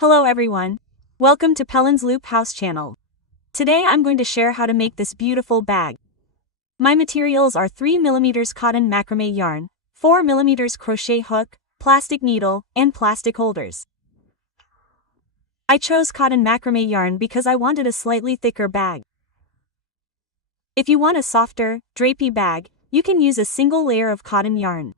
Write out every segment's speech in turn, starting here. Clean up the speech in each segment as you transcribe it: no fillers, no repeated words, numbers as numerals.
Hello everyone. Welcome to Pellin's Loop House channel. Today I'm going to share how to make this beautiful bag. My materials are 3mm cotton macrame yarn, 4mm crochet hook, plastic needle, and plastic holders. I chose cotton macrame yarn because I wanted a slightly thicker bag. If you want a softer, drapey bag, you can use a single layer of cotton yarn.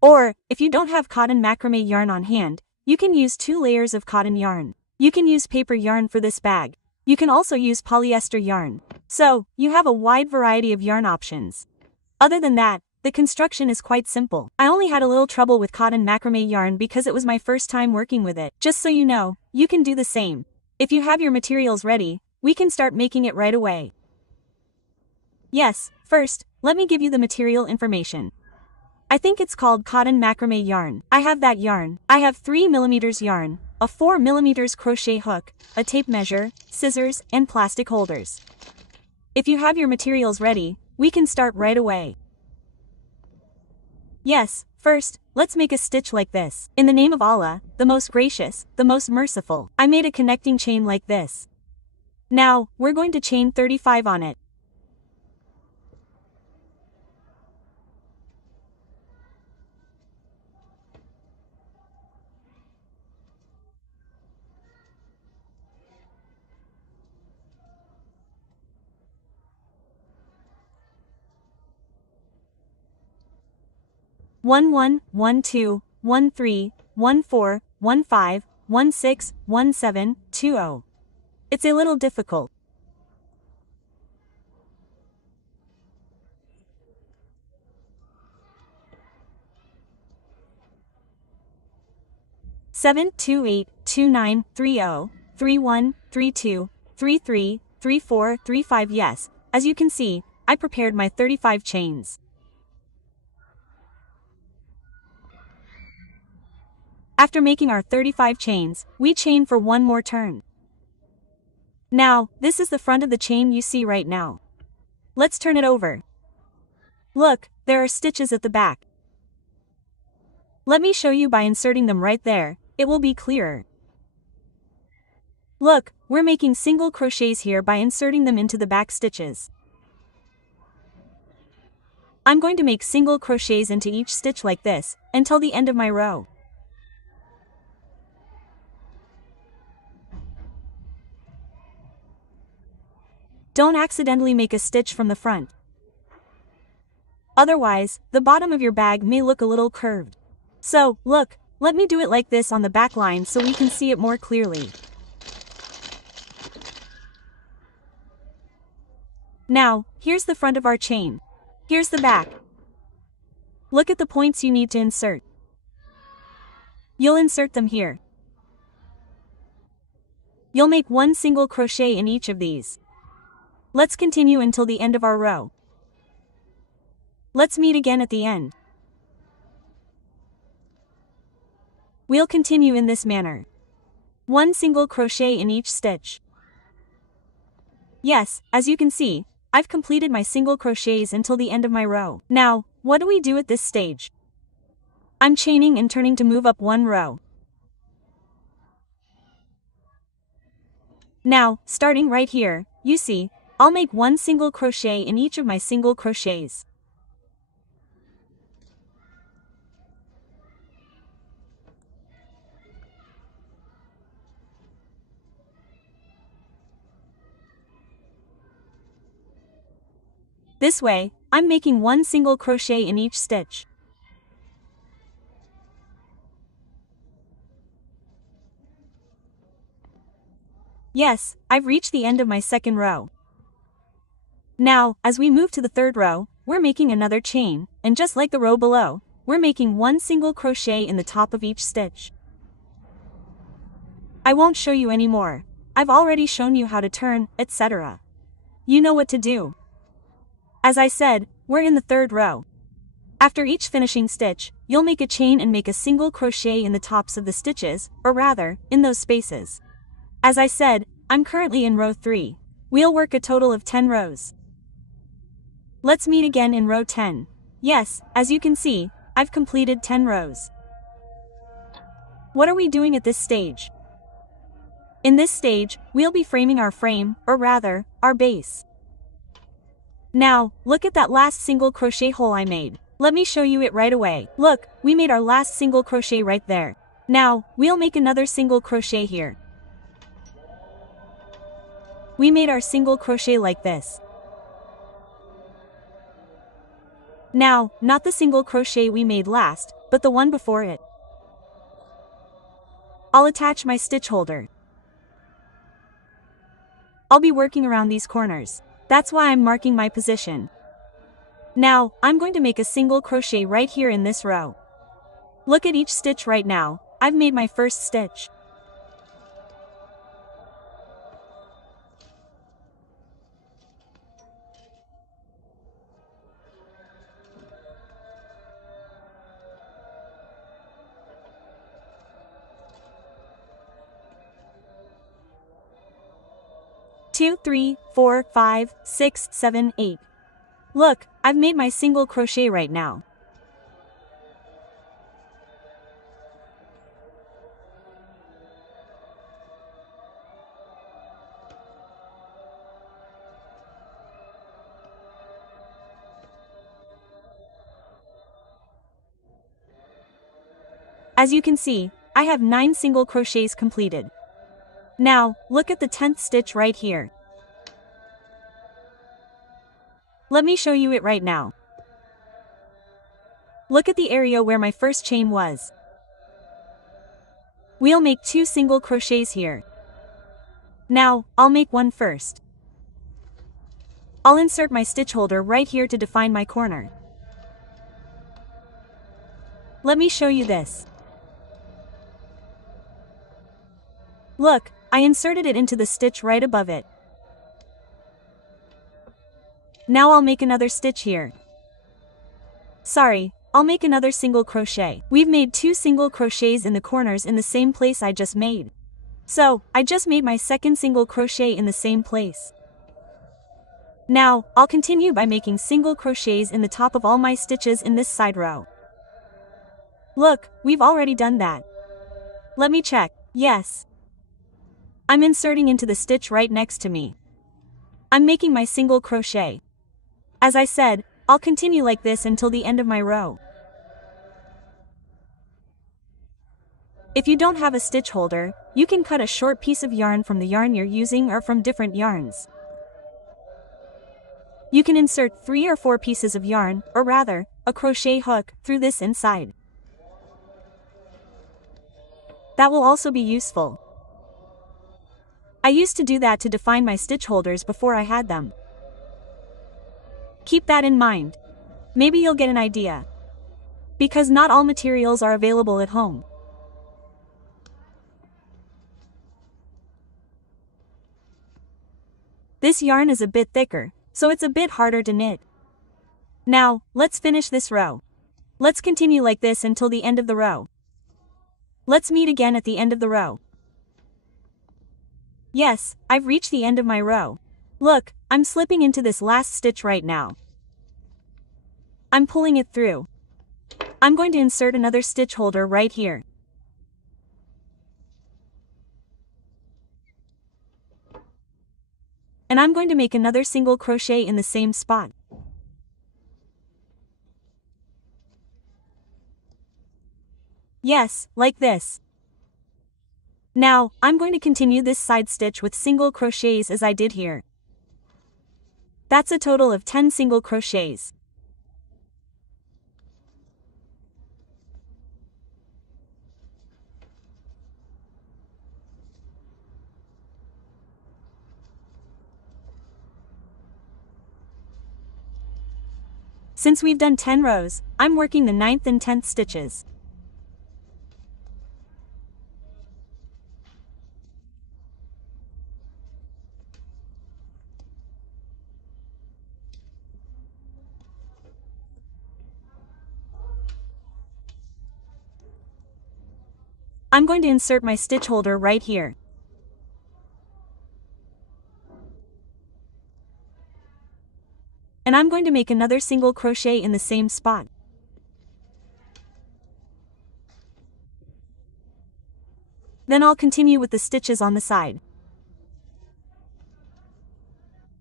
Or, if you don't have cotton macrame yarn on hand, you can use 2 layers of cotton yarn. You can use paper yarn for this bag. You can also use polyester yarn. So, you have a wide variety of yarn options. Other than that, the construction is quite simple. I only had a little trouble with cotton macrame yarn because it was my first time working with it. Just so you know, you can do the same. If you have your materials ready, we can start making it right away. Yes, first, let me give you the material information. I think it's called cotton macrame yarn. I have that yarn. I have 3mm yarn, a 4mm crochet hook, a tape measure, scissors, and plastic holders. If you have your materials ready, we can start right away. Yes, first, let's make a stitch like this. In the name of Allah, the most gracious, the most merciful, I made a connecting chain like this. Now, we're going to chain 35 on it. One one, 1 2, 1 3, 1 4, 1 5, 1 6, 1 7, 2 0. It's a little difficult. Seven 2 8 2 9 3 0 3 1 3 2 3 3 3 4 3 5. Yes, as you can see, I prepared my 35 chains. After making our 35 chains, we chain for one more turn. Now, this is the front of the chain you see right now. Let's turn it over. Look, there are stitches at the back. Let me show you by inserting them right there, it will be clearer. Look, we're making single crochets here by inserting them into the back stitches. I'm going to make single crochets into each stitch like this, until the end of my row. Don't accidentally make a stitch from the front. Otherwise, the bottom of your bag may look a little curved. So, look, let me do it like this on the back line so we can see it more clearly. Now, here's the front of our chain. Here's the back. Look at the points you need to insert. You'll insert them here. You'll make one single crochet in each of these. Let's continue until the end of our row. Let's meet again at the end. We'll continue in this manner. One single crochet in each stitch. Yes, as you can see, I've completed my single crochets until the end of my row. Now, what do we do at this stage? I'm chaining and turning to move up one row. Now, starting right here, you see, I'll make one single crochet in each of my single crochets. This way, I'm making one single crochet in each stitch. Yes, I've reached the end of my second row. Now, as we move to the third row, we're making another chain, and just like the row below, we're making one single crochet in the top of each stitch. I won't show you anymore. I've already shown you how to turn, etc. You know what to do. As I said, we're in the third row. After each finishing stitch, you'll make a chain and make a single crochet in the tops of the stitches, or rather, in those spaces. As I said, I'm currently in row 3. We'll work a total of 10 rows. Let's meet again in row 10. Yes, as you can see, I've completed 10 rows. What are we doing at this stage? In this stage, we'll be framing our frame, or rather, our base. Now, look at that last single crochet hole I made. Let me show you it right away. Look, we made our last single crochet right there. Now, we'll make another single crochet here. We made our single crochet like this. Now, not the single crochet we made last, but the one before it. I'll attach my stitch holder. I'll be working around these corners. That's why I'm marking my position. Now, I'm going to make a single crochet right here in this row. Look at each stitch right now. I've made my first stitch. Two, 3, 4, 5, 6, 7, 8. Look, I've made my single crochet right now. As you can see, I have 9 single crochets completed. Now, look at the 10th stitch right here. Let me show you it right now. Look at the area where my first chain was. We'll make 2 single crochets here. Now, I'll make one first. I'll insert my stitch holder right here to define my corner. Let me show you this. Look, I inserted it into the stitch right above it. Now I'll make another stitch here. Sorry, I'll make another single crochet. We've made 2 single crochets in the corners in the same place I just made. So, I just made my second single crochet in the same place. Now, I'll continue by making single crochets in the top of all my stitches in this side row. Look, we've already done that. Let me check. Yes. I'm inserting into the stitch right next to me. I'm making my single crochet. As I said, I'll continue like this until the end of my row. If you don't have a stitch holder, you can cut a short piece of yarn from the yarn you're using or from different yarns. You can insert 3 or 4 pieces of yarn, or rather, a crochet hook, through this inside. That will also be useful. I used to do that to define my stitch holders before I had them. Keep that in mind. Maybe you'll get an idea. Because not all materials are available at home. This yarn is a bit thicker, so it's a bit harder to knit. Now, let's finish this row. Let's continue like this until the end of the row. Let's meet again at the end of the row. Yes, I've reached the end of my row. Look, I'm slipping into this last stitch right now. I'm pulling it through. I'm going to insert another stitch holder right here. And I'm going to make another single crochet in the same spot. Yes, like this. Now, I'm going to continue this side stitch with single crochets as I did here. That's a total of 10 single crochets. Since we've done 10 rows, I'm working the 9th and 10th stitches. I'm going to insert my stitch holder right here. And I'm going to make another single crochet in the same spot. Then I'll continue with the stitches on the side.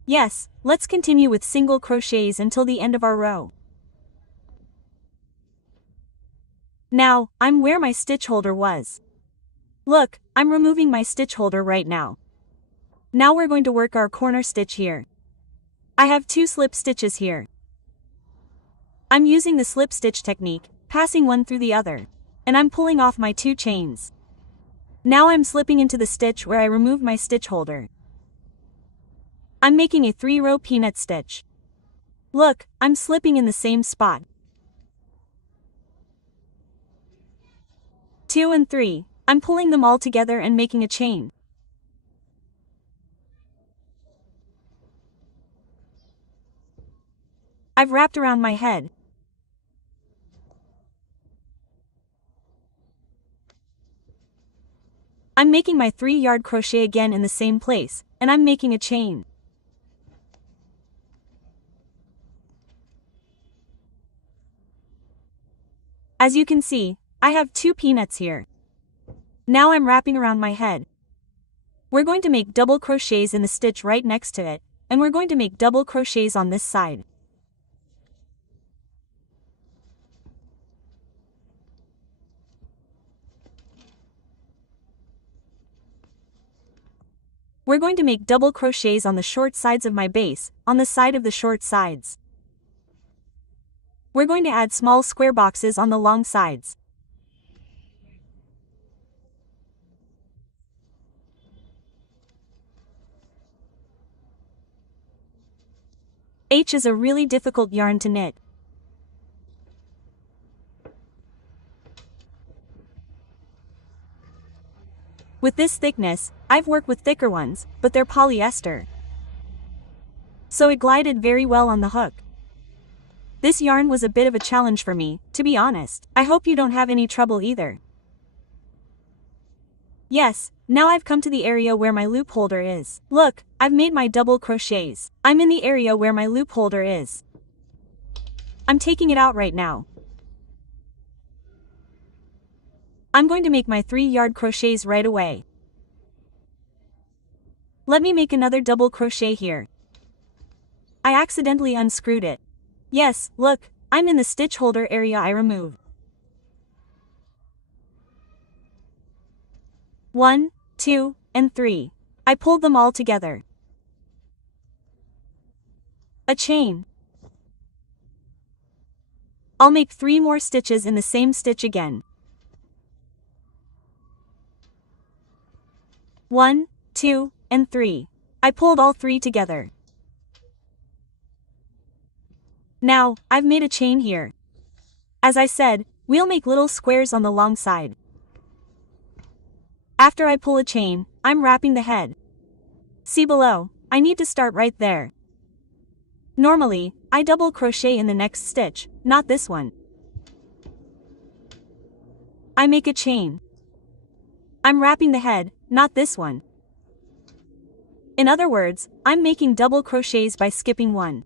Yes, let's continue with single crochets until the end of our row. Now, I'm where my stitch holder was. Look, I'm removing my stitch holder right now. Now we're going to work our corner stitch here. I have 2 slip stitches here. I'm using the slip stitch technique, passing one through the other. And I'm pulling off my 2 chains. Now I'm slipping into the stitch where I removed my stitch holder. I'm making a 3-row peanut stitch. Look, I'm slipping in the same spot. 2 and 3, I'm pulling them all together and making a chain. I've wrapped around my head. I'm making my 3-yard crochet again in the same place, and I'm making a chain. As you can see, I have 2 peanuts here. Now I'm wrapping around my head. We're going to make double crochets in the stitch right next to it, and we're going to make double crochets on this side. We're going to make double crochets on the short sides of my base, on the side of the short sides. We're going to add small square boxes on the long sides. H is a really difficult yarn to knit. With this thickness, I've worked with thicker ones, but they're polyester. So it glided very well on the hook. This yarn was a bit of a challenge for me, to be honest. I hope you don't have any trouble either. Yes, now I've come to the area where my loop holder is. Look, I've made my double crochets. I'm in the area where my loop holder is. I'm taking it out right now. I'm going to make my 3-yard crochets right away. Let me make another double crochet here. I accidentally unscrewed it. Yes, look, I'm in the stitch holder area I removed. 1, 2, and 3. I pulled them all together. A chain. I'll make 3 more stitches in the same stitch again. 1, 2, and 3. I pulled all 3 together. Now, I've made a chain here. As I said, we'll make little squares on the long side. After I pull a chain, I'm wrapping the head. See below, I need to start right there. Normally, I double crochet in the next stitch, not this one. I make a chain. I'm wrapping the head, not this one. In other words, I'm making double crochets by skipping one.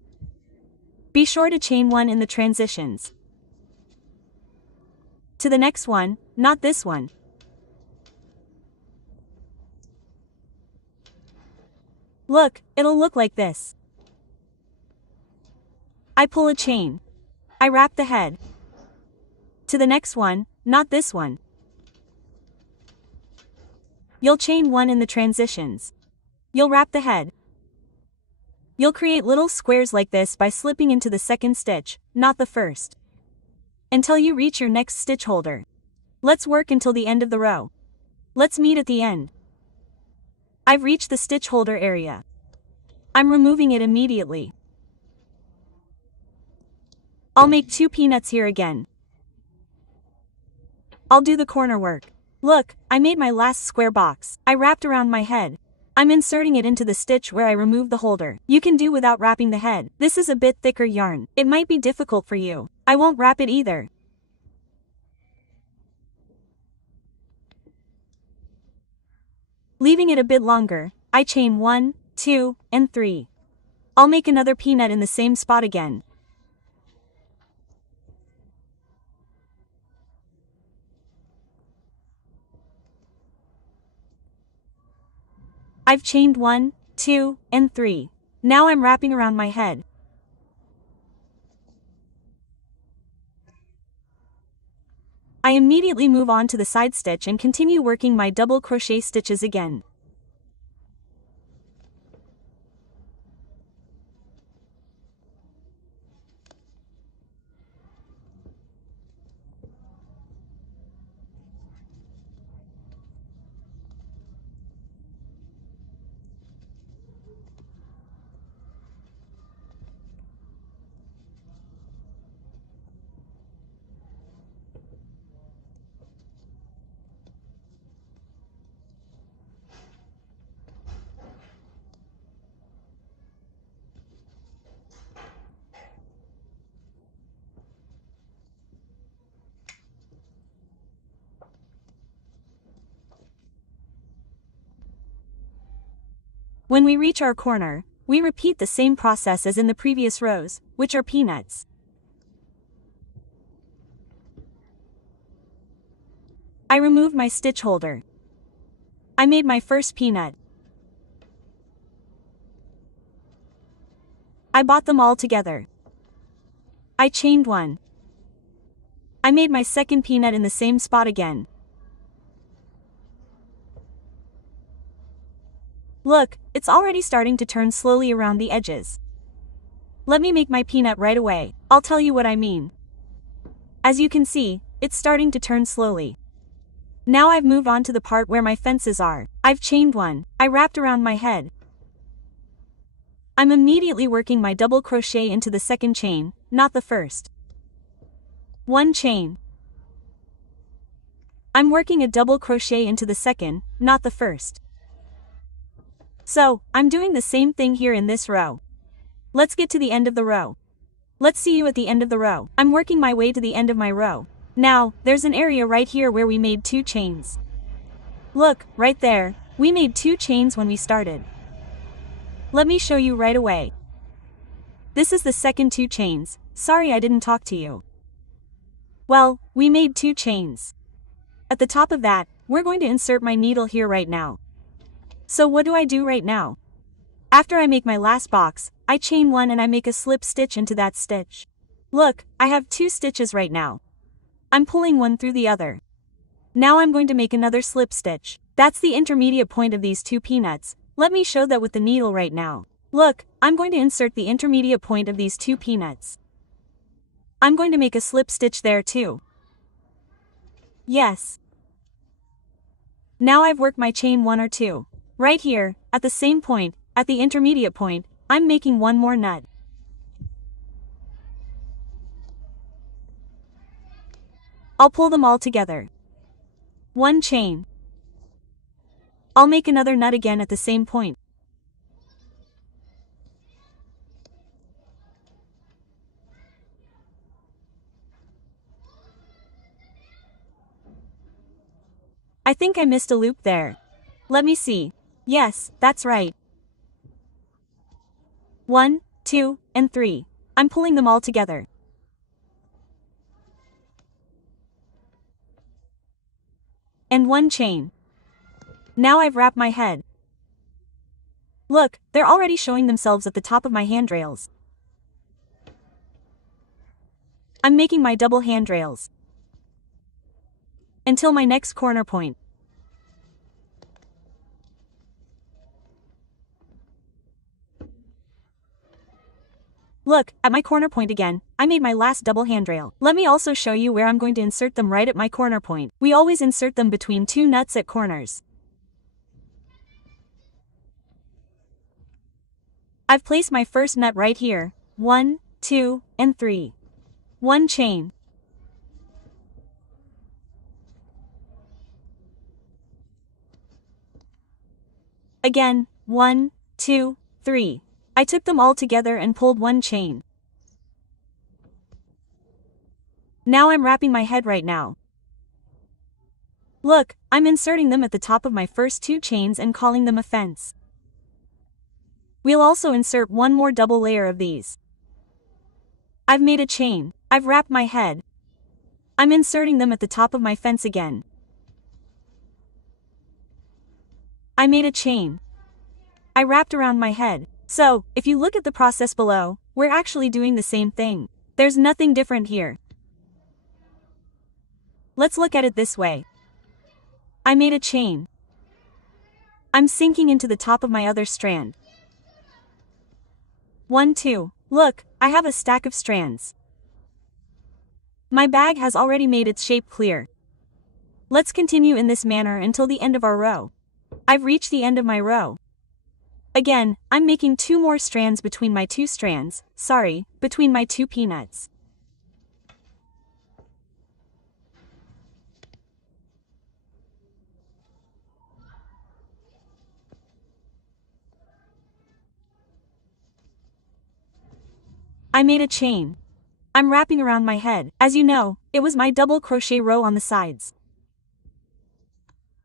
Be sure to chain one in the transitions. To the next one, not this one. Look, it'll look like this. I pull a chain. I wrap the head. To the next one, not this one. You'll chain one in the transitions. You'll wrap the head. You'll create little squares like this by slipping into the second stitch, not the first. Until you reach your next stitch holder. Let's work until the end of the row. Let's meet at the end. I've reached the stitch holder area. I'm removing it immediately. I'll make 2 peanuts here again. I'll do the corner work. Look, I made my last square box. I wrapped around my head. I'm inserting it into the stitch where I removed the holder. You can do without wrapping the head. This is a bit thicker yarn. It might be difficult for you. I won't wrap it either. Leaving it a bit longer, I chain 1, 2, and 3. I'll make another peanut in the same spot again. I've chained 1, 2, and 3. Now I'm wrapping around my head. I immediately move on to the side stitch and continue working my double crochet stitches again. When we reach our corner, we repeat the same process as in the previous rows, which are peanuts. I removed my stitch holder. I made my first peanut. I bought them all together. I chained one. I made my second peanut in the same spot again. Look, it's already starting to turn slowly around the edges. Let me make my peanut right away. I'll tell you what I mean. As you can see, it's starting to turn slowly. Now I've moved on to the part where my fences are. I've chained one. I wrapped around my head. I'm immediately working my double crochet into the second chain, not the first. One chain. I'm working a double crochet into the second, not the first. So, I'm doing the same thing here in this row. Let's get to the end of the row. Let's see you at the end of the row. I'm working my way to the end of my row. Now, there's an area right here where we made 2 chains. Look, right there, we made 2 chains when we started. Let me show you right away. This is the second 2 chains. Sorry I didn't talk to you. Well, we made 2 chains. At the top of that, we're going to insert my needle here right now. So what do I do right now? After I make my last box, I chain one and I make a slip stitch into that stitch. Look, I have 2 stitches right now. I'm pulling one through the other. Now I'm going to make another slip stitch. That's the intermediate point of these 2 peanuts. Let me show that with the needle right now. Look, I'm going to insert the intermediate point of these 2 peanuts. I'm going to make a slip stitch there too. Yes. Now I've worked my chain 1 or 2. Right here, at the same point, at the intermediate point, I'm making one more nut. I'll pull them all together. One chain. I'll make another nut again at the same point. I think I missed a loop there. Let me see. Yes, that's right. 1, 2, and 3. I'm pulling them all together. And one chain. Now I've wrapped my head. Look, they're already showing themselves at the top of my handrails. I'm making my double handrails until my next corner point. Look, at my corner point again, I made my last double handrail. Let me also show you where I'm going to insert them right at my corner point. We always insert them between 2 nuts at corners. I've placed my first nut right here. 1, 2, and 3. One chain. Again, 1, 2, 3. I took them all together and pulled one chain. Now I'm wrapping my head right now. Look, I'm inserting them at the top of my first 2 chains and calling them a fence. We'll also insert one more double layer of these. I've made a chain. I've wrapped my head. I'm inserting them at the top of my fence again. I made a chain. I wrapped around my head. So, if you look at the process below, we're actually doing the same thing. There's nothing different here. Let's look at it this way. I made a chain. I'm sinking into the top of my other strand. 1, 2. Look, I have a stack of strands. My bag has already made its shape clear. Let's continue in this manner until the end of our row. I've reached the end of my row. Again, I'm making 2 more strands between my 2 strands, between my 2 peanuts. I made a chain. I'm wrapping around my head. As you know, it was my double crochet row on the sides.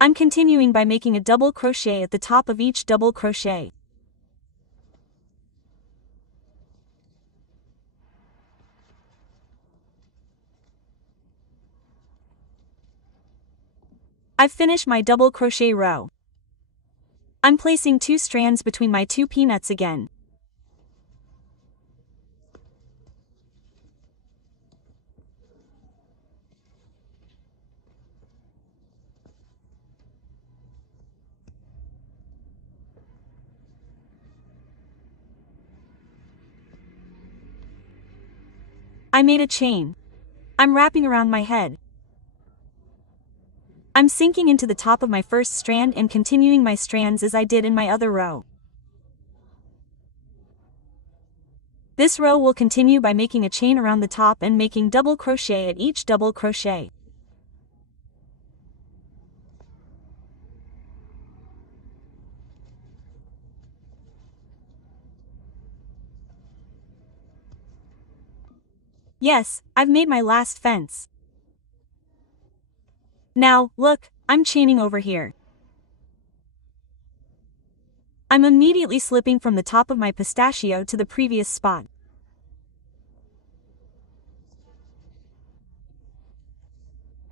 I'm continuing by making a double crochet at the top of each double crochet. I've finished my double crochet row. I'm placing 2 strands between my 2 peanuts again. I made a chain. I'm wrapping around my head. I'm sinking into the top of my first strand and continuing my strands as I did in my other row. This row will continue by making a chain around the top and making double crochet at each double crochet. Yes, I've made my last fence. Now, look, I'm chaining over here. I'm immediately slipping from the top of my pistachio to the previous spot.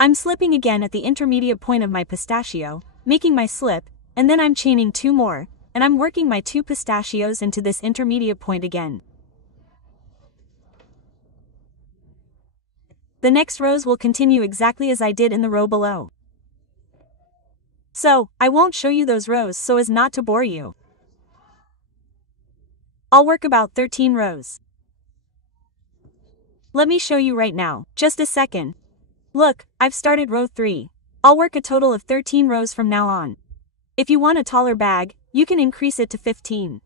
I'm slipping again at the intermediate point of my pistachio, making my slip, and then I'm chaining 2 more, and I'm working my 2 pistachios into this intermediate point again. The next rows will continue exactly as I did in the row below. So, I won't show you those rows so as not to bore you. I'll work about 13 rows. Let me show you right now, just a second. Look, I've started row 3. I'll work a total of 13 rows from now on. If you want a taller bag, you can increase it to 15.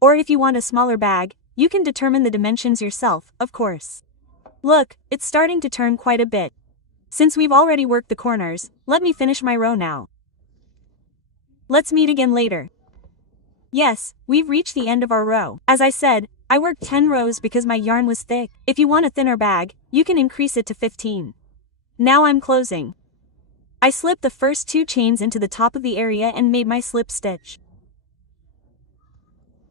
Or if you want a smaller bag, you can determine the dimensions yourself, of course. Look, it's starting to turn quite a bit. Since we've already worked the corners, let me finish my row now. Let's meet again later. Yes, we've reached the end of our row. As I said, I worked 10 rows because my yarn was thick. If you want a thinner bag, you can increase it to 15. Now I'm closing. I slipped the first 2 chains into the top of the area and made my slip stitch.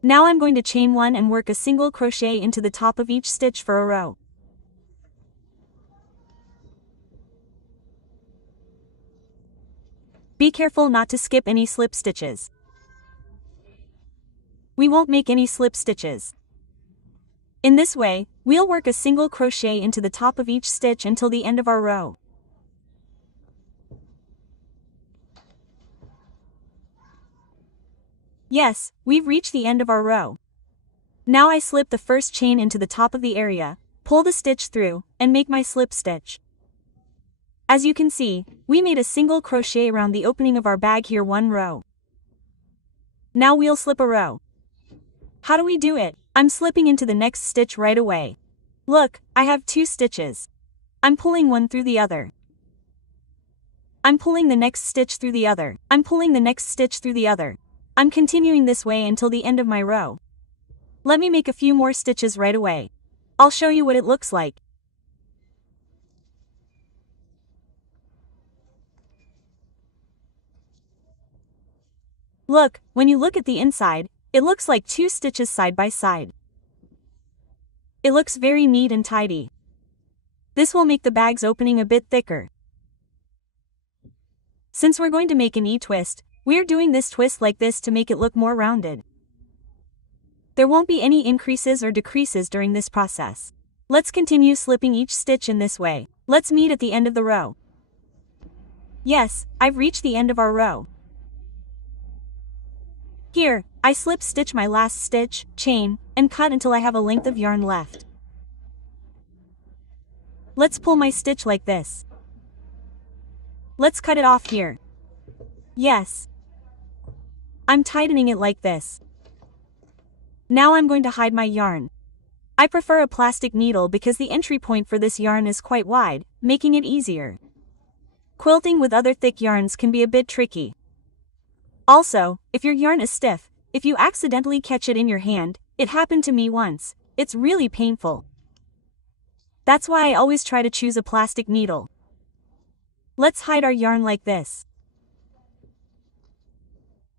Now I'm going to chain 1 and work a single crochet into the top of each stitch for a row. Be careful not to skip any slip stitches. We won't make any slip stitches. In this way, we'll work a single crochet into the top of each stitch until the end of our row. Yes, we've reached the end of our row. Now I slip the first chain into the top of the area, pull the stitch through, and make my slip stitch. As you can see, we made a single crochet around the opening of our bag here 1 row. Now we'll slip a row. How do we do it? I'm slipping into the next stitch right away. Look, I have 2 stitches. I'm pulling one through the other. I'm pulling the next stitch through the other. I'm pulling the next stitch through the other. I'm continuing this way until the end of my row. Let me make a few more stitches right away. I'll show you what it looks like. Look, when you look at the inside, it looks like 2 stitches side by side. It looks very neat and tidy. This will make the bag's opening a bit thicker. Since we're going to make an E-twist, we're doing this twist like this to make it look more rounded. There won't be any increases or decreases during this process. Let's continue slipping each stitch in this way. Let's meet at the end of the row. Yes, I've reached the end of our row. Here, I slip stitch my last stitch, chain, and cut until I have a length of yarn left. Let's pull my stitch like this. Let's cut it off here. Yes. I'm tightening it like this. Now I'm going to hide my yarn. I prefer a plastic needle because the entry point for this yarn is quite wide, making it easier. Quilting with other thick yarns can be a bit tricky. Also, if your yarn is stiff, if you accidentally catch it in your hand, it happened to me once, it's really painful. That's why I always try to choose a plastic needle. Let's hide our yarn like this.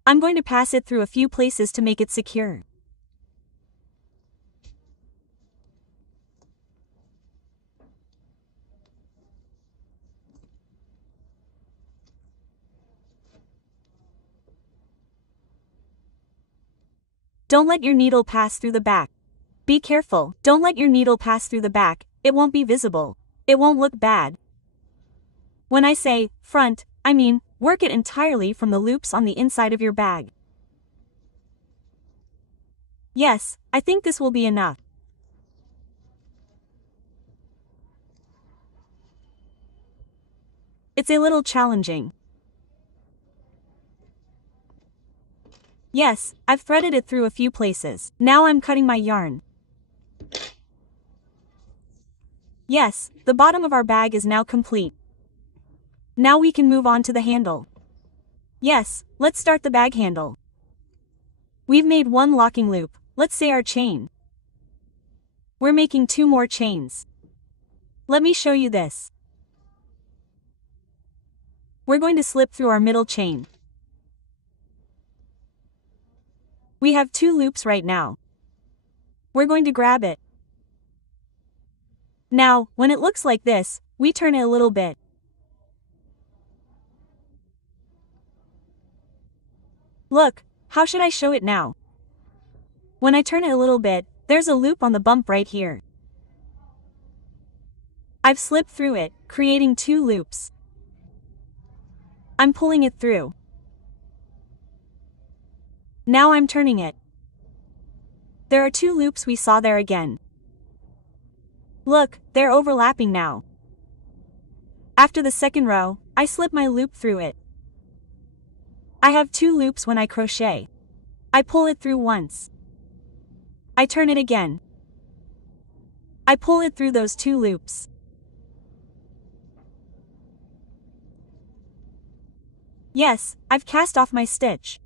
I'm going to pass it through a few places to make it secure. Don't let your needle pass through the back. Be careful, don't let your needle pass through the back, it won't be visible. It won't look bad. When I say front, I mean work it entirely from the loops on the inside of your bag. Yes, I think this will be enough. It's a little challenging. Yes, I've threaded it through a few places. Now I'm cutting my yarn. Yes, the bottom of our bag is now complete. Now we can move on to the handle. Yes, let's start the bag handle. We've made one locking loop, let's say our chain. We're making 2 more chains. Let me show you this. We're going to slip through our middle chain. We have 2 loops right now. We're going to grab it. Now, when it looks like this, we turn it a little bit. Look, how should I show it now? When I turn it a little bit, there's a loop on the bump right here. I've slipped through it, creating 2 loops. I'm pulling it through. Now I'm turning it. There are 2 loops we saw there again. Look, they're overlapping now. After the second row, I slip my loop through it. I have 2 loops when I crochet. I pull it through once. I turn it again. I pull it through those 2 loops. Yes, I've cast off my stitch.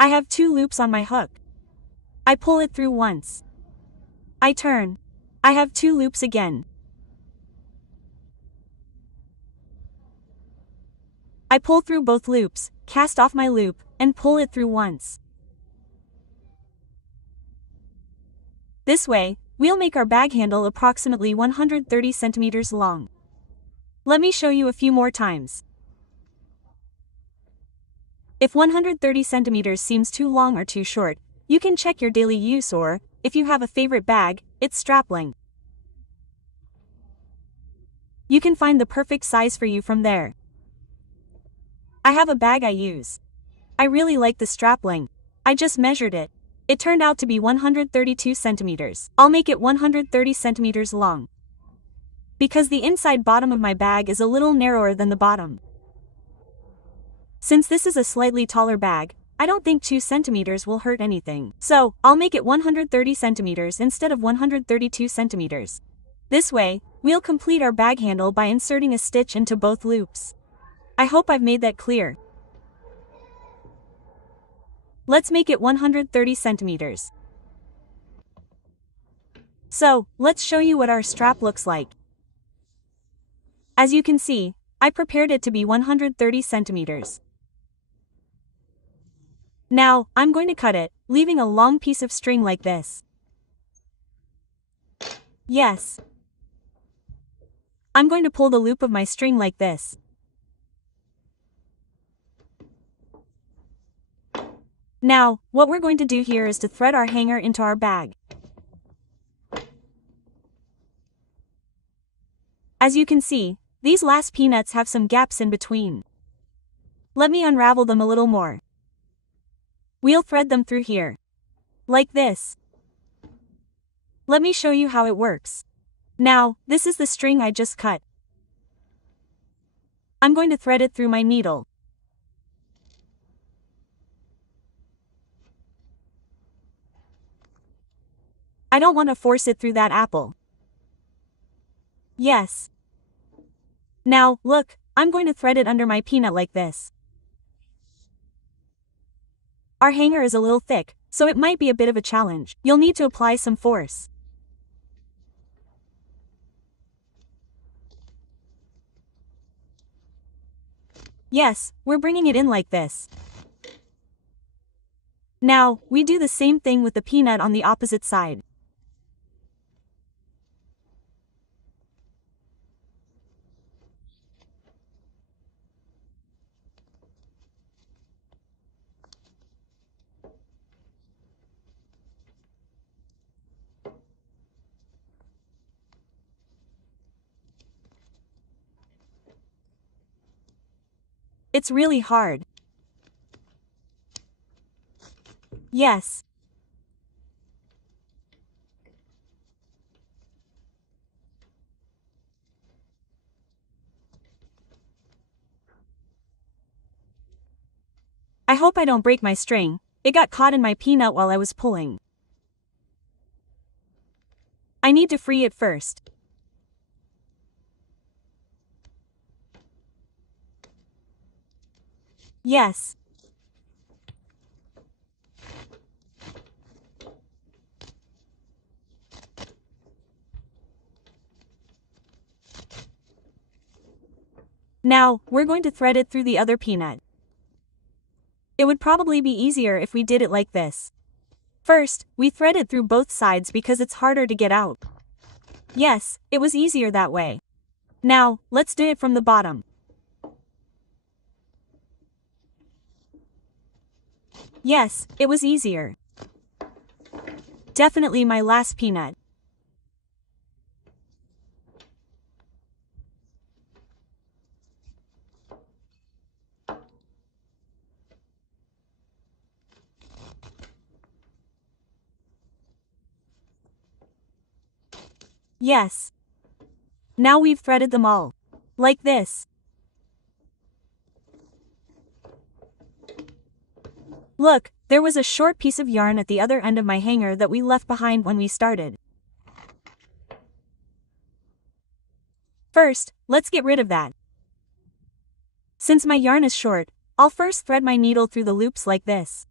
I have 2 loops on my hook. I pull it through once. I turn. I have 2 loops again. I pull through both loops, cast off my loop, and pull it through once. This way, we'll make our bag handle approximately 130 centimeters long. Let me show you a few more times. If 130 centimeters seems too long or too short, you can check your daily use or, if you have a favorite bag, its strap length. You can find the perfect size for you from there. I have a bag I use. I really like the strap length. I just measured it. It turned out to be 132 centimeters. I'll make it 130 centimeters long. Because the inside bottom of my bag is a little narrower than the bottom. Since this is a slightly taller bag, I don't think 2 centimeters will hurt anything. So, I'll make it 130 centimeters instead of 132 centimeters. This way, we'll complete our bag handle by inserting a stitch into both loops. I hope I've made that clear. Let's make it 130 centimeters. So, let's show you what our strap looks like. As you can see, I prepared it to be 130 centimeters. Now, I'm going to cut it, leaving a long piece of string like this. Yes. I'm going to pull the loop of my string like this. Now, what we're going to do here is to thread our hanger into our bag. As you can see, these last peanuts have some gaps in between. Let me unravel them a little more. We'll thread them through here. Like this. Let me show you how it works. Now, this is the string I just cut. I'm going to thread it through my needle. I don't want to force it through that apple. Yes. Now, look, I'm going to thread it under my peanut like this. Our hanger is a little thick, so it might be a bit of a challenge. You'll need to apply some force. Yes, we're bringing it in like this. Now, we do the same thing with the peanut on the opposite side. It's really hard. Yes. I hope I don't break my string. It got caught in my peanut while I was pulling. I need to free it first. Yes. Now, we're going to thread it through the other peanut. It would probably be easier if we did it like this. First, we thread it through both sides because it's harder to get out. Yes, it was easier that way. Now, let's do it from the bottom. Yes, it was easier. Definitely my last peanut. Yes. Now we've threaded them all. Like this. Look, there was a short piece of yarn at the other end of my hanger that we left behind when we started. First, let's get rid of that. Since my yarn is short, I'll first thread my needle through the loops like this.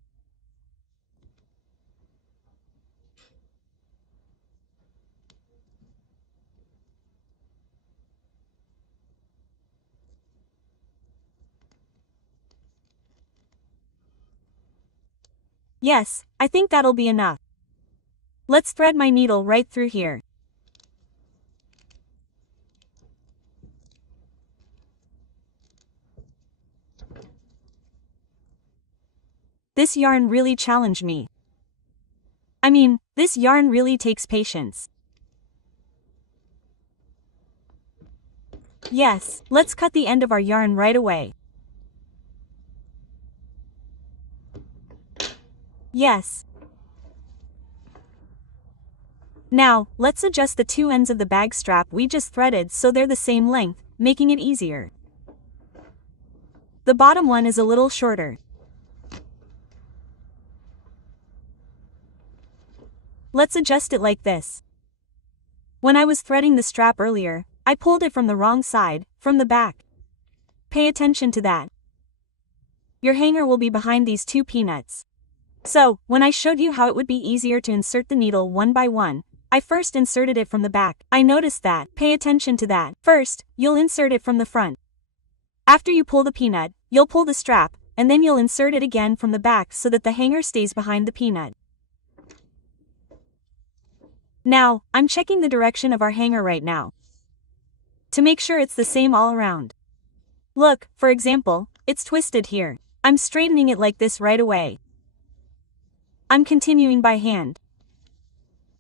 Yes, I think that'll be enough. Let's thread my needle right through here. This yarn really challenged me. I mean, this yarn really takes patience. Yes, let's cut the end of our yarn right away. Yes. Now, let's adjust the two ends of the bag strap we just threaded so they're the same length, making it easier. The bottom one is a little shorter. Let's adjust it like this. When I was threading the strap earlier, I pulled it from the wrong side, from the back. Pay attention to that. Your hanger will be behind these two peanuts. So, when I showed you how it would be easier to insert the needle one by one, I first inserted it from the back. I noticed that. Pay attention to that. First, you'll insert it from the front. After you pull the peanut, you'll pull the strap, and then you'll insert it again from the back so that the hanger stays behind the peanut. Now, I'm checking the direction of our hanger right now, to make sure it's the same all around. Look, for example, it's twisted here. I'm straightening it like this right away. I'm continuing by hand.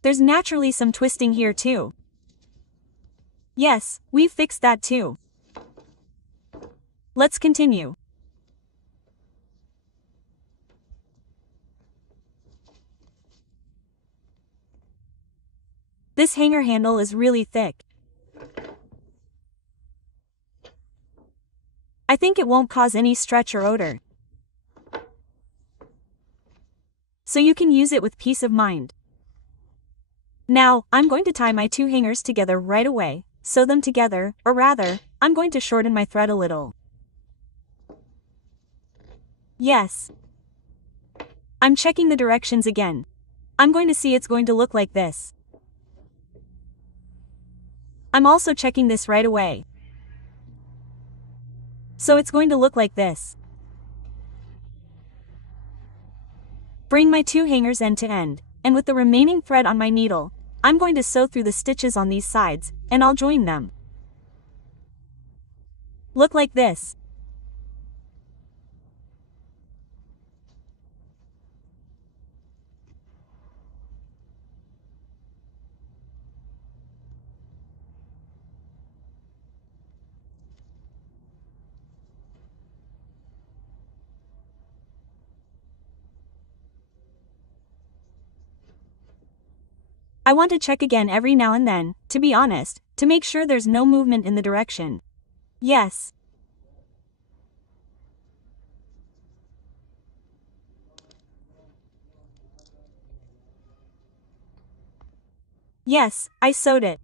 There's naturally some twisting here too. Yes, we've fixed that too. Let's continue. This hanger handle is really thick. I think it won't cause any stretch or odor. So you can use it with peace of mind. Now, I'm going to tie my two hangers together right away, sew them together, or rather, I'm going to shorten my thread a little. Yes. I'm checking the directions again. I'm going to see it's going to look like this. I'm also checking this right away. So it's going to look like this. Bring my two hangers end to end, and with the remaining thread on my needle, I'm going to sew through the stitches on these sides, and I'll join them. Look like this. I want to check again every now and then, to be honest, to make sure there's no movement in the direction. Yes. Yes, I sewed it.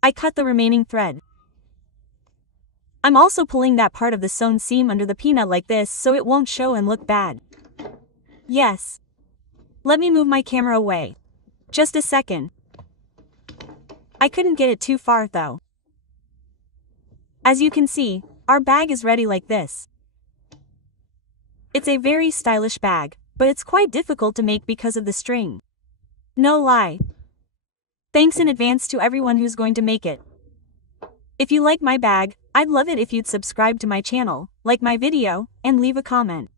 I cut the remaining thread. I'm also pulling that part of the sewn seam under the peanut like this so it won't show and look bad. Yes. Let me move my camera away. Just a second. I couldn't get it too far though. As you can see, our bag is ready like this. It's a very stylish bag, but it's quite difficult to make because of the string. No lie. Thanks in advance to everyone who's going to make it. If you like my bag, I'd love it if you'd subscribe to my channel, like my video, and leave a comment.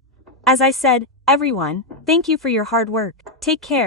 As I said, everyone, thank you for your hard work. Take care.